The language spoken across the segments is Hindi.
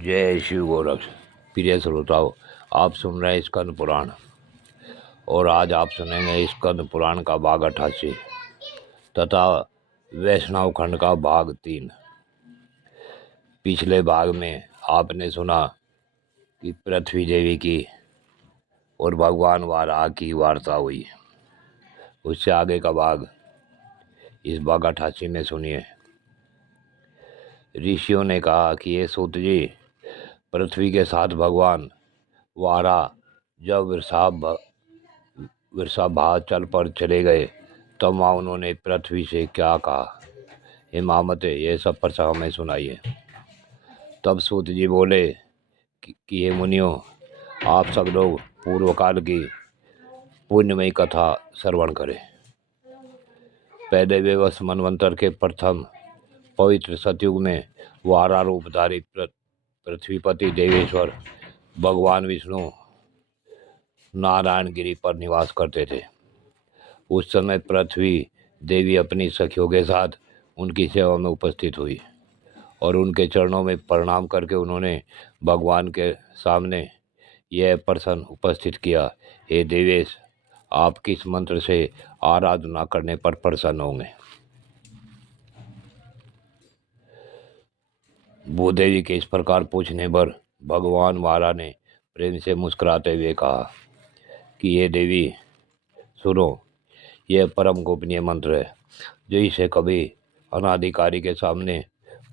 जय शिव गोरक्ष। प्रिय श्रोताओं, आप सुन रहे हैं स्कंद पुराण और आज आप सुनेंगे स्कंद पुराण का भाग 88 तथा वैष्णव खंड का भाग 3। पिछले भाग में आपने सुना कि पृथ्वी देवी की और भगवान वाराह की वार्ता हुई। उससे आगे का भाग इस भाग 88 में सुनिए। ऋषियों ने कहा कि ये सूत जी, पृथ्वी के साथ भगवान वाराह जब वृषभाचल पर चले गए तब वहाँ उन्होंने पृथ्वी से क्या कहा? हे मामते, ये सब प्रसंग हमें सुनाइए। तब सूत जी बोले कि हे मुनियों, आप सब लोग पूर्व काल की पुण्यमयी कथा श्रवण करें। पहले वेवस मनवंतर के प्रथम पवित्र सतयुग में वाराह रूपधारी पृथ्वीपति देवेश्वर भगवान विष्णु नारायण गिरी पर निवास करते थे। उस समय पृथ्वी देवी अपनी सखियों के साथ उनकी सेवा में उपस्थित हुई और उनके चरणों में प्रणाम करके उन्होंने भगवान के सामने यह प्रश्न उपस्थित किया, हे देवेश, आप किस मंत्र से आराधना करने पर प्रसन्न होंगे? भूदेवी के इस प्रकार पूछने पर भगवान वाराह ने प्रेम से मुस्कुराते हुए कहा कि ये देवी सुनो, यह परम गोपनीय मंत्र है जो इसे कभी अनाधिकारी के सामने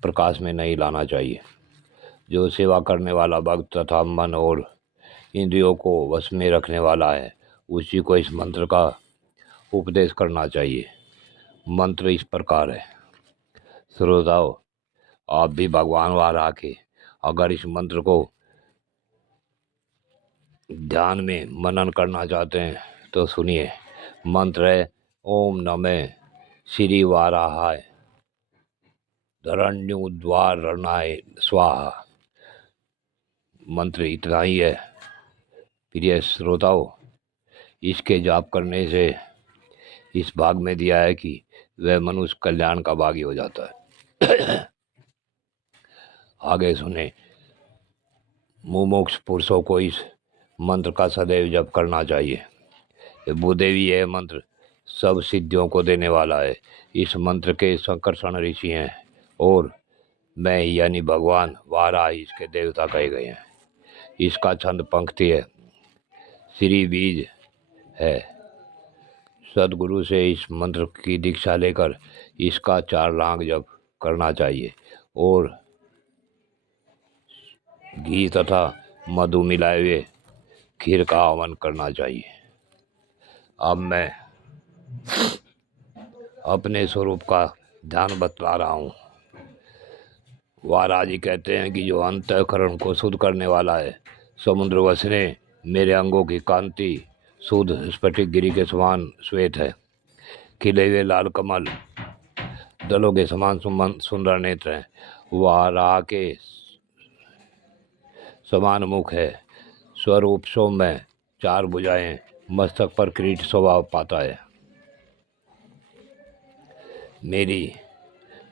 प्रकाश में नहीं लाना चाहिए। जो सेवा करने वाला भक्त तथा मन और इंद्रियों को वश में रखने वाला है, उसी को इस मंत्र का उपदेश करना चाहिए। मंत्र इस प्रकार है। श्रोताओ, आप भी भगवान वाराह के अगर इस मंत्र को ध्यान में मनन करना चाहते हैं तो सुनिए। मंत्र है ओम नमः श्री वाराहाय धरण्युद्वारणाय स्वाहा। मंत्र इतना ही है। प्रिय श्रोताओं, इसके जाप करने से इस भाग में दिया है कि वह मनुष्य कल्याण का भागी हो जाता है। आगे सुने। मुमुक्ष पुरुषों को इस मंत्र का सदैव जप करना चाहिए। भूदेवी, यह मंत्र सब सिद्धियों को देने वाला है। इस मंत्र के संकर्षण ऋषि हैं और मैं यानी भगवान वाराह इसके देवता कहे गए हैं। इसका छंद पंक्ति है, श्री बीज है। सदगुरु से इस मंत्र की दीक्षा लेकर इसका 4 लांग जप करना चाहिए और घी तथा मधु मिलाए हुए खीर का हवन करना चाहिए। अब मैं अपने स्वरूप का ध्यान बतला रहा हूँ। वाराह जी कहते हैं कि जो अंतःकरण को शुद्ध करने वाला है, समुद्र वसने मेरे अंगों की कांति शुद्ध स्फटिक गिरी के समान श्वेत है। खिले हुए लाल कमल दलों के समान सुंदर नेत्र हैं। वाराह के समान मुख है। स्वरूप सौम्य, 4 भुजाएं, मस्तक पर किरीट स्वभाव पाता है। मेरी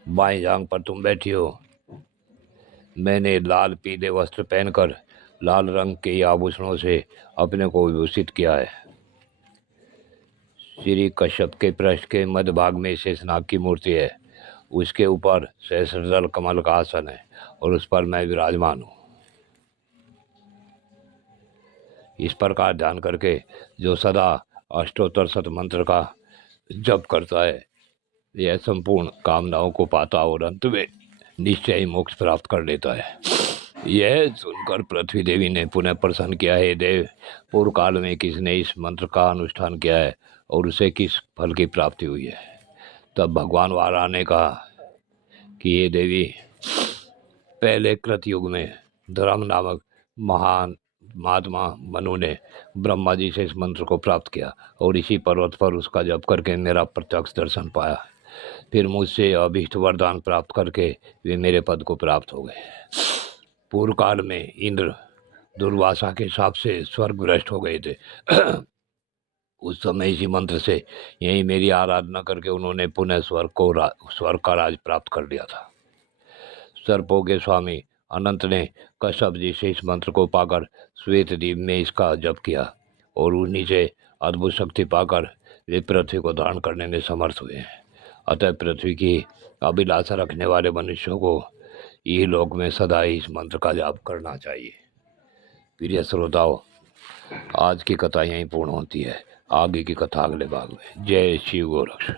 बाएं जांघ पर तुम बैठी हो। मैंने लाल पीले वस्त्र पहनकर लाल रंग के आभूषणों से अपने को विभूषित किया है। श्री कश्यप के पृष्ठ के मध्य भाग में शेषनाग की मूर्ति है। उसके ऊपर सहस्रदल कमल का आसन है और उस पर मैं विराजमान हूँ। इस प्रकार ध्यान करके जो सदा अष्टोत्तर शत मंत्र का जप करता है, यह संपूर्ण कामनाओं को पाता और अंत में निश्चय ही मोक्ष प्राप्त कर लेता है। यह सुनकर पृथ्वी देवी ने पुनः प्रश्न किया, हे देव, पूर्व काल में किसने इस मंत्र का अनुष्ठान किया है और उसे किस फल की प्राप्ति हुई है? तब भगवान वाराह ने कहा कि हे देवी, पहले कृतयुग में धर्म नामक महान महात्मा मनु ने ब्रह्मा जी से इस मंत्र को प्राप्त किया और इसी पर्वत पर उसका जप करके मेरा प्रत्यक्ष दर्शन पाया। फिर मुझसे अभीष्ट वरदान प्राप्त करके वे मेरे पद को प्राप्त हो गए। पूर्व काल में इंद्र दुर्वासा के शाप से स्वर्ग भ्रष्ट हो गए थे। उस समय इसी मंत्र से यही मेरी आराधना करके उन्होंने पुनः स्वर्ग का राज प्राप्त कर लिया था। सर्पों के स्वामी अनंत ने कश्यप जी से इस मंत्र को पाकर श्वेत द्वीप में इसका जप किया और उन्हीं से अद्भुत शक्ति पाकर वे पृथ्वी को धारण करने में समर्थ हुए हैं। अतः पृथ्वी की अभिलाषा रखने वाले मनुष्यों को ये लोक में सदा ही इस मंत्र का जाप करना चाहिए। प्रिय श्रोताओं, आज की कथा यहीं पूर्ण होती है। आगे की कथा अगले भाग में। जय शिव गोरक्ष।